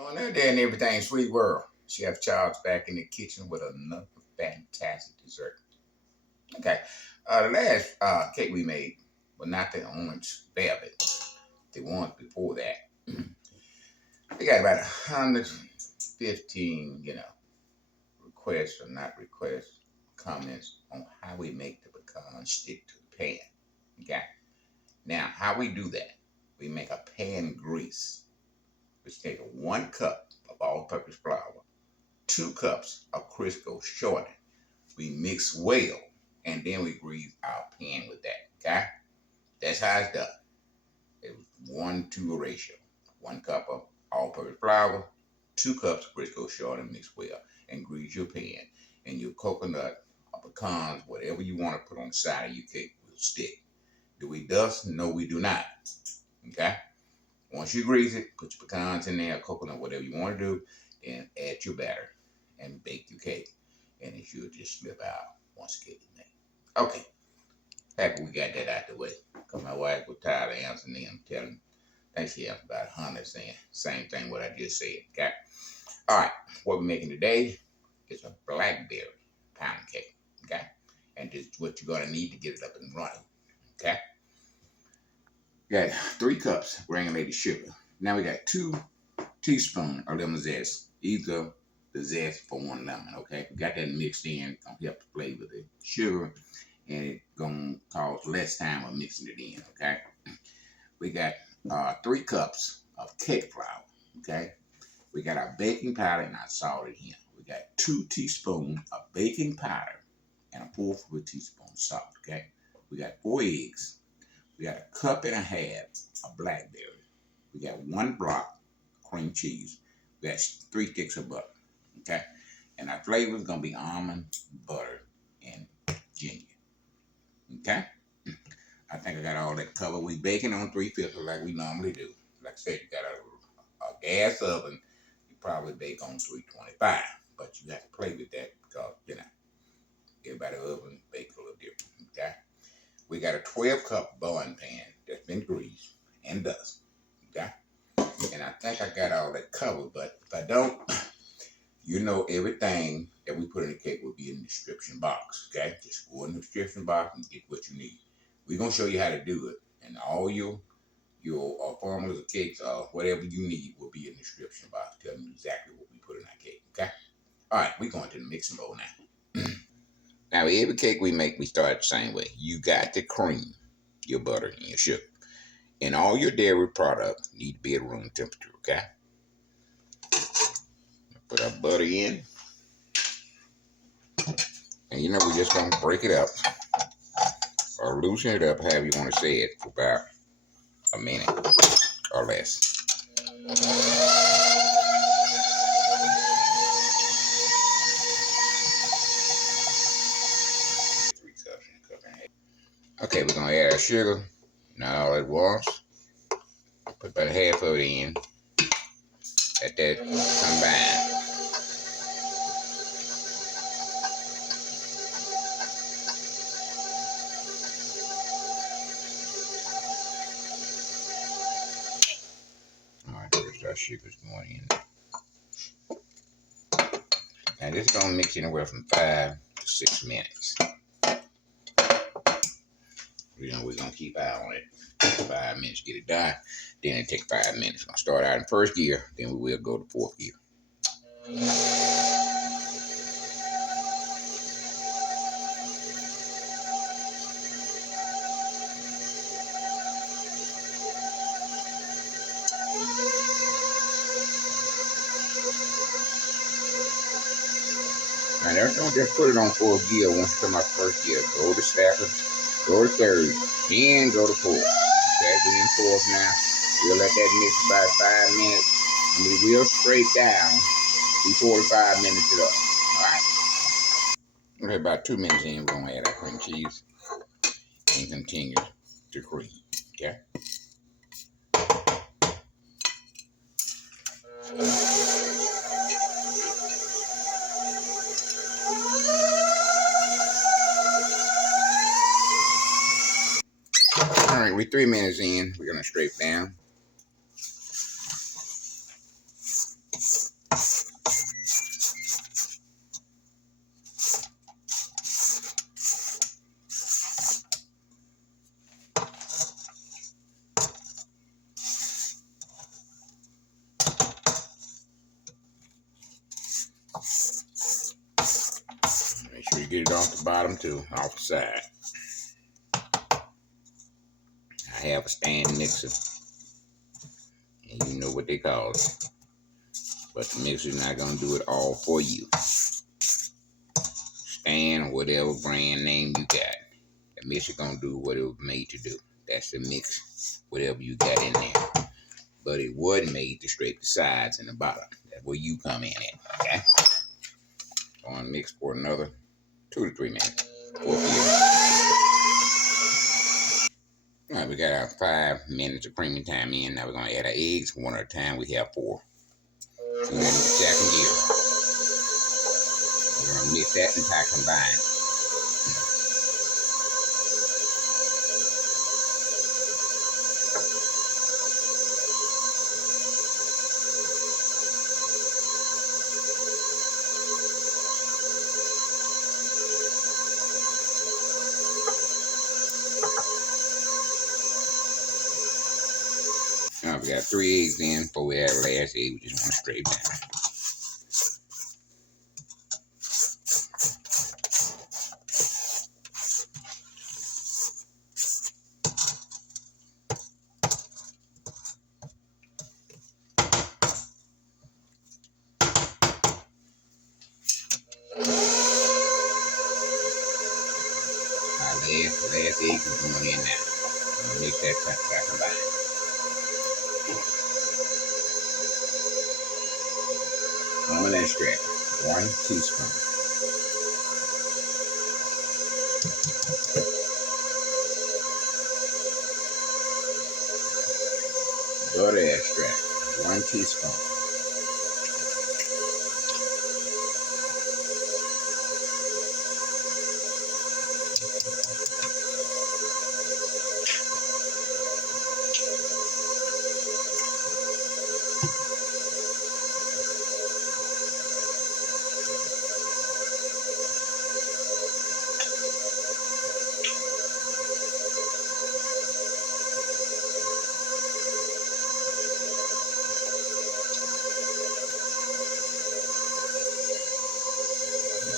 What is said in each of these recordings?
Doing that there and everything, sweet world. Chef Charles back in the kitchen with another fantastic dessert. Okay, the last cake we made was not the orange velvet. The ones before that. We got about 115, requests or not requests, comments on how we make the pecan stick to the pan. Okay, now how we do that? We make a pan grease, which take 1 cup of all-purpose flour, 2 cups of Crisco shortening. We mix well, and then we grease our pan with that. Okay, that's how it's done. It was 1-2 ratio. 1 cup of all-purpose flour, 2 cups of Crisco shortening mixed well, and grease your pan. And your coconut or pecans, whatever you want to put on the side of your cake, will stick. Do we dust? No, we do not. Okay. Once you grease it, put your pecans in there, coconut, whatever you want to do, then add your batter and bake your cake. And it should just slip out once the cake is made. Okay. Happy we got that out the way. Because my wife was tired of answering them, telling, I think she asked about 100 saying same thing what I just said. Okay. All right. What we're making today is a blackberry pound cake. Okay. And this is what you're going to need to get it up and running. Okay. We got 3 cups granulated sugar. Now we got 2 teaspoons of lemon zest. Either the zest for 1 lemon. Okay. We got that mixed in. Gonna help to flavor the sugar. And it's gonna cause less time of mixing it in. Okay. We got 3 cups of cake flour. Okay. We got our baking powder and our salt in here. We got 2 teaspoons of baking powder and 1/4 of a teaspoon of salt. Okay. We got 4 eggs. We got 1.5 cups of blackberry. We got 1 block of cream cheese. We got 3 sticks of butter. Okay. And our flavor is gonna be almond, butter, and ginger. Okay. I think I got all that covered. We baking on 350 like we normally do. Like I said, you got a gas oven. You probably bake on 325, but you have to play with that because everybody's oven bakes a little different. Okay. We got a 12-cup bun pan that's been greased and dust. Okay. And I think I got all that covered, but if I don't, everything that we put in the cake will be in the description box. Okay. Just go in the description box and get what you need. We're going to show you how to do it. And all your formulas of cakes or whatever you need will be in the description box. Telling you exactly what we put in our cake. Okay. All right. We're going to the mixing bowl now. Now, every cake we make, we start the same way. You got to cream your butter and your sugar. And all your dairy products need to be at room temperature, okay? Put our butter in. And we're just going to break it up. Or loosen it up, however you want to say it, for about a minute or less. Okay, we're going to add our sugar. Not all at once. Put about 1/2 of it in. Let that combine. All right, first our sugar's going in. Now this is going to mix anywhere from 5 to 6 minutes. We're going to keep eye on it. 5 minutes, get it done. Then it take 5 minutes. We're going to start out in first gear, then we will go to 4th gear. Now, don't just put it on 4th gear once you come out 1st gear. Go to 2nd, go to 3rd, then go to 4th. Okay, we're in 4th now. We'll let that mix about 5 minutes, and we will scrape down before 5 minutes is up. All right. Okay, about 2 minutes in, we're going to add our cream cheese and continue to cream. Okay. All right, we're 3 minutes in. We're going to scrape down. get it off the bottom too, off the side. I have a stand mixer, and you know what they call it. But the mixer's not gonna do it all for you. Stand, whatever brand name you got, the mixer gonna do what it was made to do. That's the mix, whatever you got in there. But it wasn't made to scrape the sides and the bottom. That's where you come in at. Okay. Going to mix for another 2 to 3 minutes. All right, we got our 5 minutes of creaming time in. Now we're going to add our eggs one at a time. We have 4. And then the second gear. We're going to mix that until combined. Now we got 3 eggs in before we add the last egg. We just want to scrape down. Last egg is going in now. I'm going to mix that back combined. Almond extract, 1 teaspoon. Butter extract, 1 teaspoon.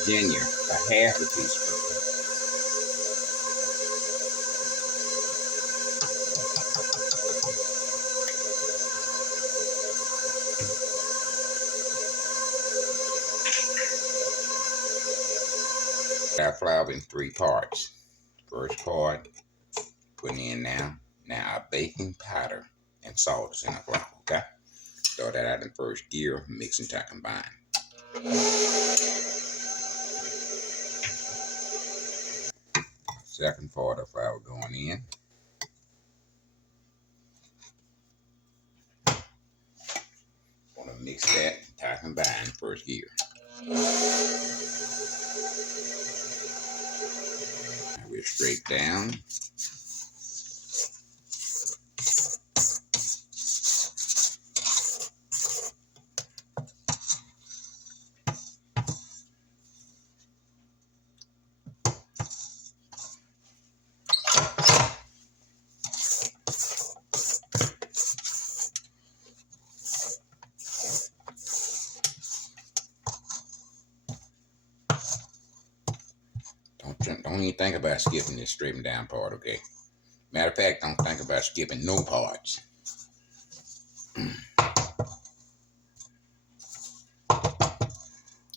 Ginger, a half a teaspoon. Our flour in 3 parts. First part, putting in now. Now our baking powder and salt is in the flour, okay? Start that out in first gear, mix until combined. Second part of flour going in. Want to mix that until combined first gear. Now we'll scrape down. Don't even think about skipping this straightening down part, okay? Matter of fact, don't think about skipping no parts.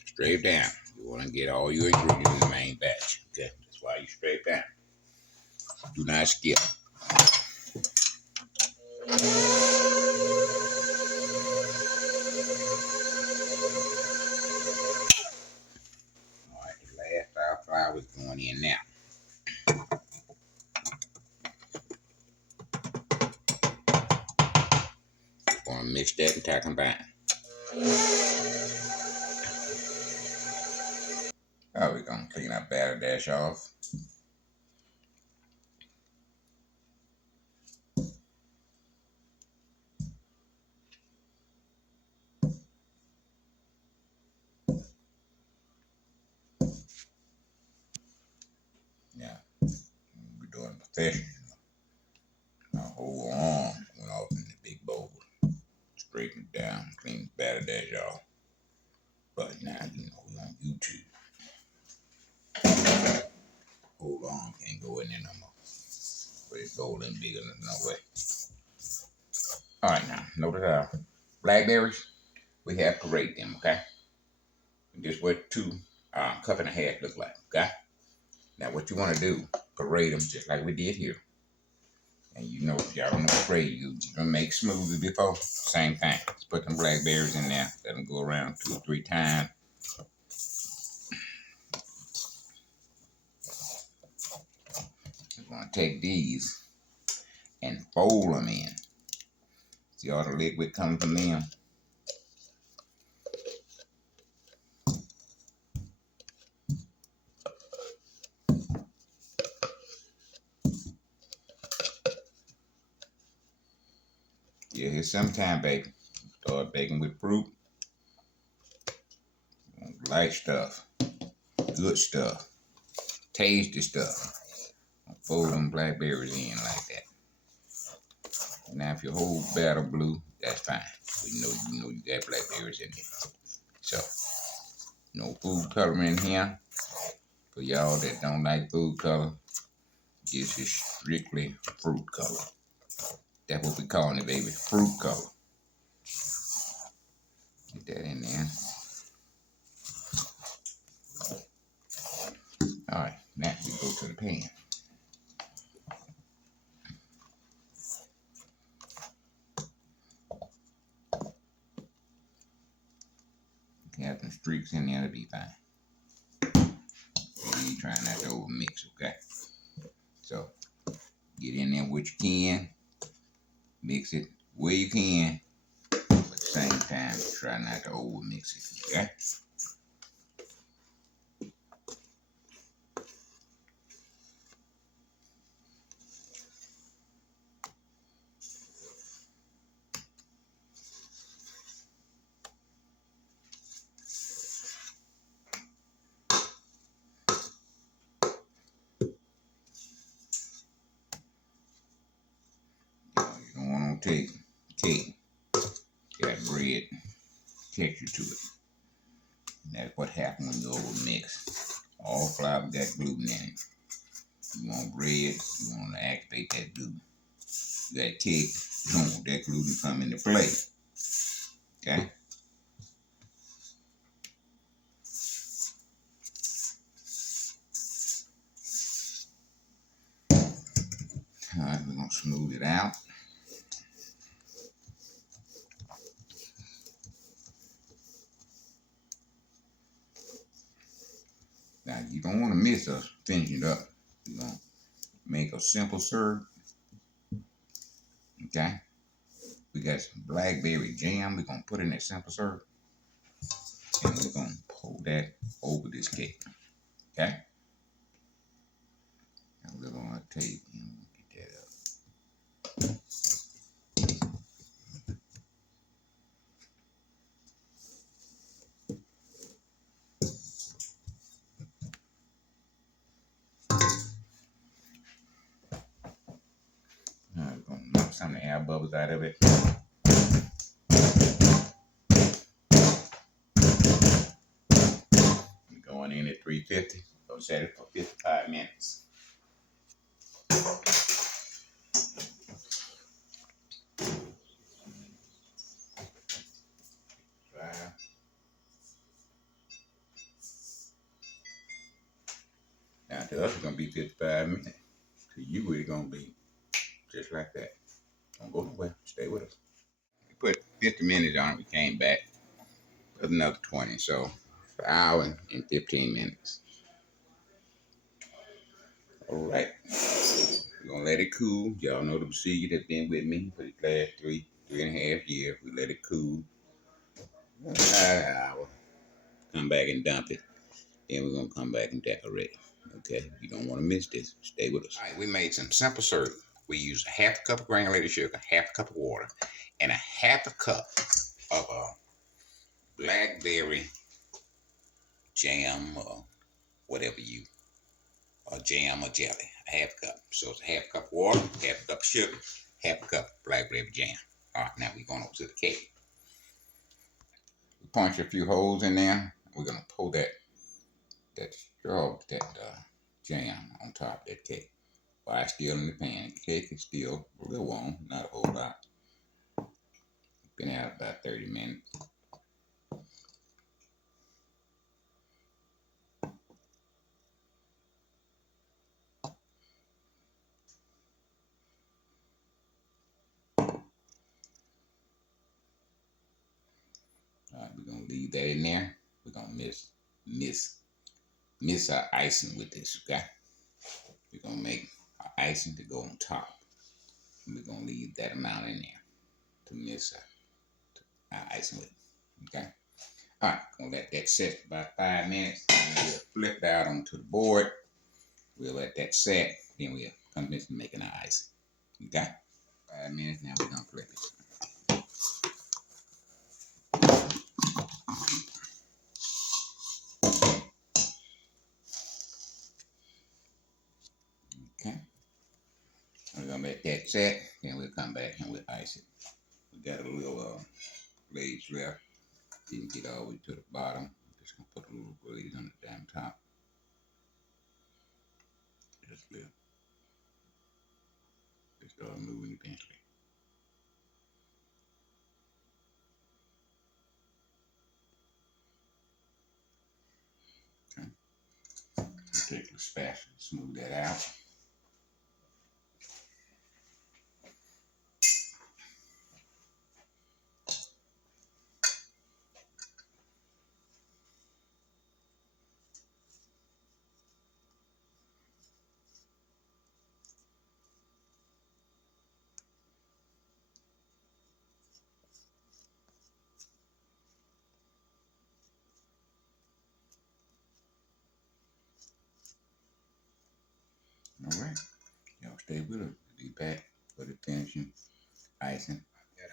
Scrape down. You want to get all your ingredients in the main batch, okay? That's why you scrape down. Do not skip. Alright, the last our flour is going in now. Going to mix that until combined. Now we're going to clean our batter dash off. Now, we're doing professional. My whole arm went off in the big bowl. Straighten it down, clean the batter dash off. But now, you know, we're on YouTube. whole arm can't go in there no more. But it's golden bigger than no way. Alright now, notice our blackberries, we have parade them, okay? This is what 2 cups and a half look like, okay? Now what you want to do, parade them just like we did here. And you know, if y'all don't know what parade you're gonna make smoothies before, same thing. Let's put them blackberries in there, let them go around 2 or 3 times. We're gonna take these and fold them in. See all the liquid coming from them? Yeah, here's some time, baby. Start baking with fruit. Light stuff. Good stuff. Tasty stuff. Fold them blackberries in like that. Now, if your whole batter blue, that's fine. We know you got blackberries in there. So, no food coloring in here. For y'all that don't like food color, this is strictly fruit color. That's what we calling it, baby. Fruit color. Get that in there. Alright, now we go to the pan. Have some streaks in there to be fine. You ain't trying not to over mix, okay? So, get in there what you can. Mix it where you can. But at the same time, try not to over mix it, okay? You don't want to take cake. Got bread texture to it. And that's what happens when you over mix. All flour got gluten in it. You want bread, you want to activate that gluten. You got cake, you don't want that gluten to come into play. Okay? Alright, we're going to smooth it out. Now, you don't want to miss us finishing it up. You're going to make a simple syrup. Okay? We got some blackberry jam we're going to put in that simple syrup. And we're going to pour that over this cake. Okay? Now we're going to take and get that up. Now we're going to knock some of the air bubbles out of it. We're going in at 350. So set it for 55 minutes. Now to us it's going to be 55 minutes. To you it's going to be just like that. Don't go nowhere. Stay with us. We put 50 minutes on it. We came back with another 20. So an hour and 15 minutes. All right. We're going to let it cool. Y'all know the procedure that's been with me for the last 3.5 years. We let it cool. About an hour. Come back and dump it. Then we're going to come back and decorate. Okay? You don't want to miss this. Stay with us. All right. We made some simple syrup. We used a half a cup of granulated sugar, half a cup of water, and a half a cup of blackberry jam or whatever you, or jam or jelly. A half cup. So it's a half cup of water, half a cup of sugar, half a cup of blackberry jam. All right, now we're going over to the cake. We punch a few holes in there. We're going to pour that jam on top of that cake. While it's still in the pan, cake is still a little warm, not a whole lot. Been out about 30 minutes. Alright, we're gonna leave that in there. We're gonna miss our icing with this, okay? We're gonna make our icing to go on top. And we're gonna leave that amount in there to miss our icing with, okay? Alright, gonna let that set for about 5 minutes. And we'll flip it out onto the board. We'll let that set. Then we'll come to making our icing. Okay? 5 minutes, now we're gonna flip it. Okay? We're gonna let that set, then we'll come back and we'll ice it. We got a little glaze left. Didn't get all the way to the bottom. Just gonna put a little glaze on the damn top. Just a little. Just start moving eventually. Okay. So take the spatula, smooth that out. Alright. Y'all stay with us. We'll be back for the finishing icing.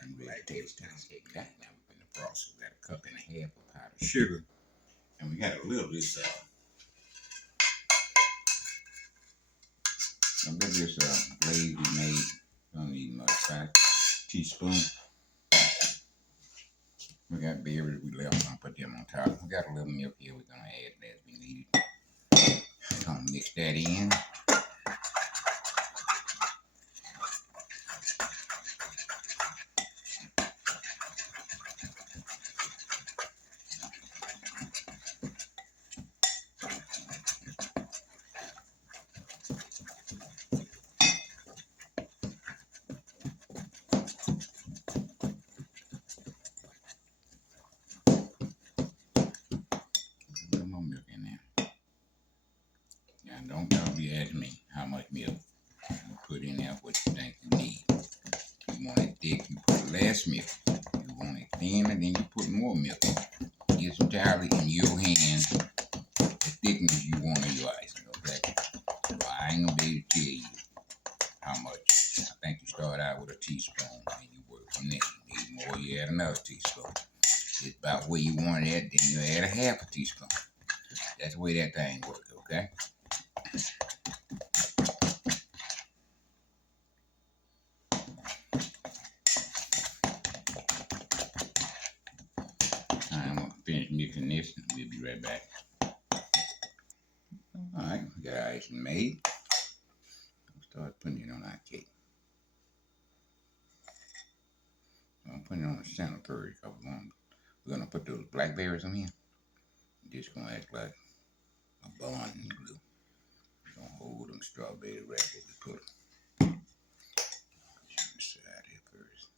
I'm ready to taste this cake. Now we're in the process. We got a cup and a half of powdered sugar. And we got a little bit glaze we made. Don't need much. 5 teaspoons. We got berries we left. I'm gonna put them on top. We got a little milk here. We're gonna add that as we need it. We're gonna mix that in. A little more milk in there. Now don't be asking me how much milk. You put in there what you think you need. You want it thick, you put less milk. You want it thin, and then you put more milk. It's entirely in your hands the thickness you want in your icing, okay? So I ain't gonna be able to tell you how much. I think you start out with a teaspoon and you work from there. You need more, you add another teaspoon. It's about where you want it at, then you add a half a teaspoon. That's the way that thing works, okay? I'm gonna finish mixing this and we'll be right back. Alright, we got our icing made. We'll start putting it on our cake. I'm putting it on the center first because we're gonna put those blackberries on here. This gonna act like a bond glue. We're gonna hold them strawberry right where we put them. On the side here first.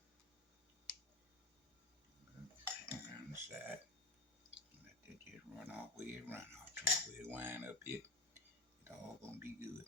Around the side. Let that just run off where it run off to where it wind up here. It's all gonna be good.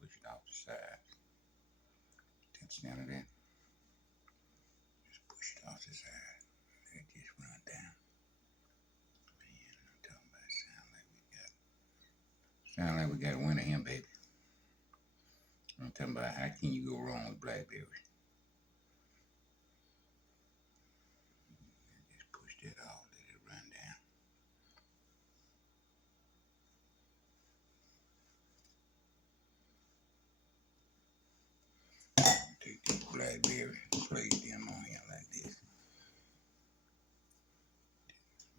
Push it off the side. Touch down of that. Just Sound like we got a winner here, baby. I'm talking about how can you go wrong with Blackberry? Just push that off, let it run down. Take this Blackberry, place them on here like this.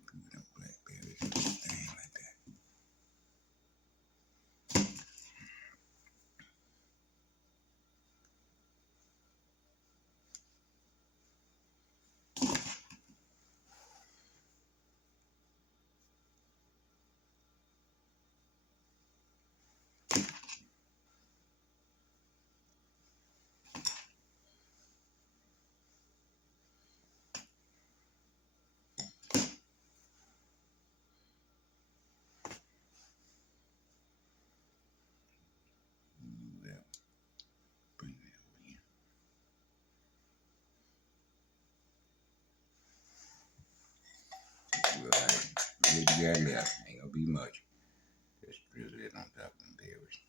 Put them Blackberries in this thing like that. Bring that over here. Right. What you got left? Ain't gonna be much. Just drizzle it on top of them berries.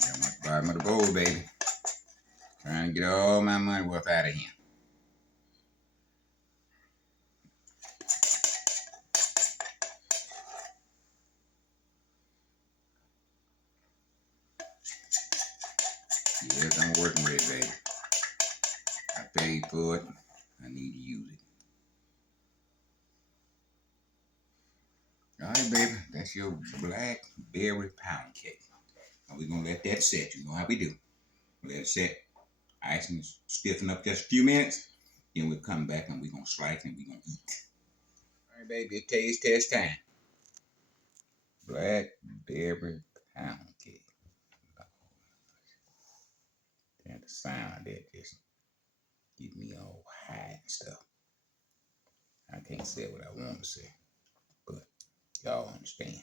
Got my bottom of the bowl, baby. Trying to get all my money worth out of here. Yes, I'm working with it, baby. I paid for it. I need to use it. All right, baby. That's your blackberry pound cake. And we're going to let that set. You know how we do. Let it set. Icing stiffen up just a few minutes. Then we'll come back and we're going to slice and we're going to eat. All right, baby. Taste test time. Blackberry pound cake. And the sound of that just get me all high and stuff. I can't say what I want to say, but y'all understand.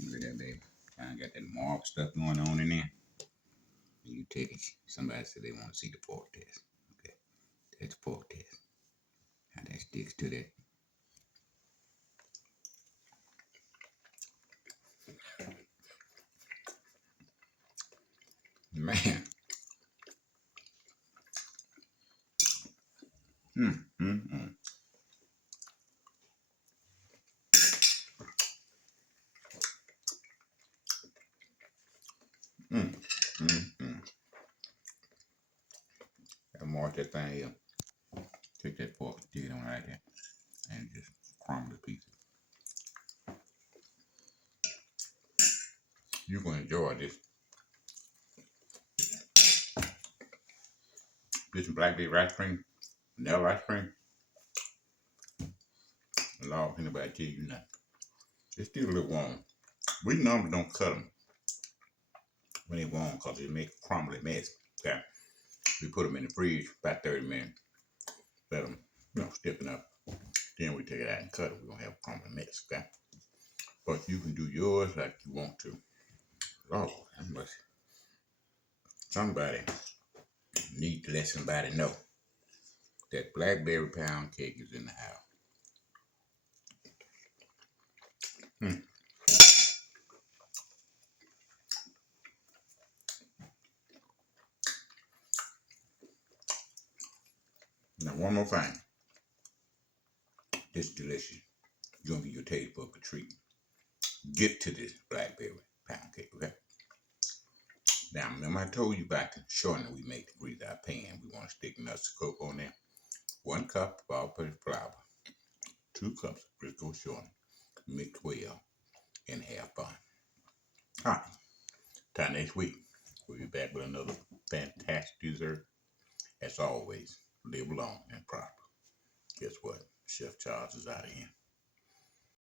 Look at that, baby. Kind of got that mark stuff going on in there. And you take it. Somebody said they want to see the fork test. Okay, that's the fork test. How that sticks to that. Man. Mm, mm, mm. Mm, mm, mm. I mark that thing here. Take that fork, stick it on right there, and just crumble the pieces. You're gonna enjoy this. This blackberry ice cream, vanilla ice cream. Lord, anybody tell you nothing. It's still a little warm. We normally don't cut them when they're warm because they make a crumbly mess. Okay, we put them in the fridge about 30 minutes. Let them, stiffen up. Then we take it out and cut it. We're gonna have a crumbly mess. Okay, but you can do yours like you want to. Lord, that must. Somebody need to let somebody know that blackberry pound cake is in the house. Hmm. Now, one more thing. This is delicious. You're gonna get your taste bud a treat. Get to this blackberry pound cake, okay? Now, remember I told you about the shortening we make to grease our pan. We want to stick nuts of cocoa on there. 1 cup of all-purpose flour. 2 cups of Crisco shortening. Mix well and have fun. All right. Till next week. We'll be back with another fantastic dessert. As always, live long and prosper. Guess what? Chef Charles is out of here.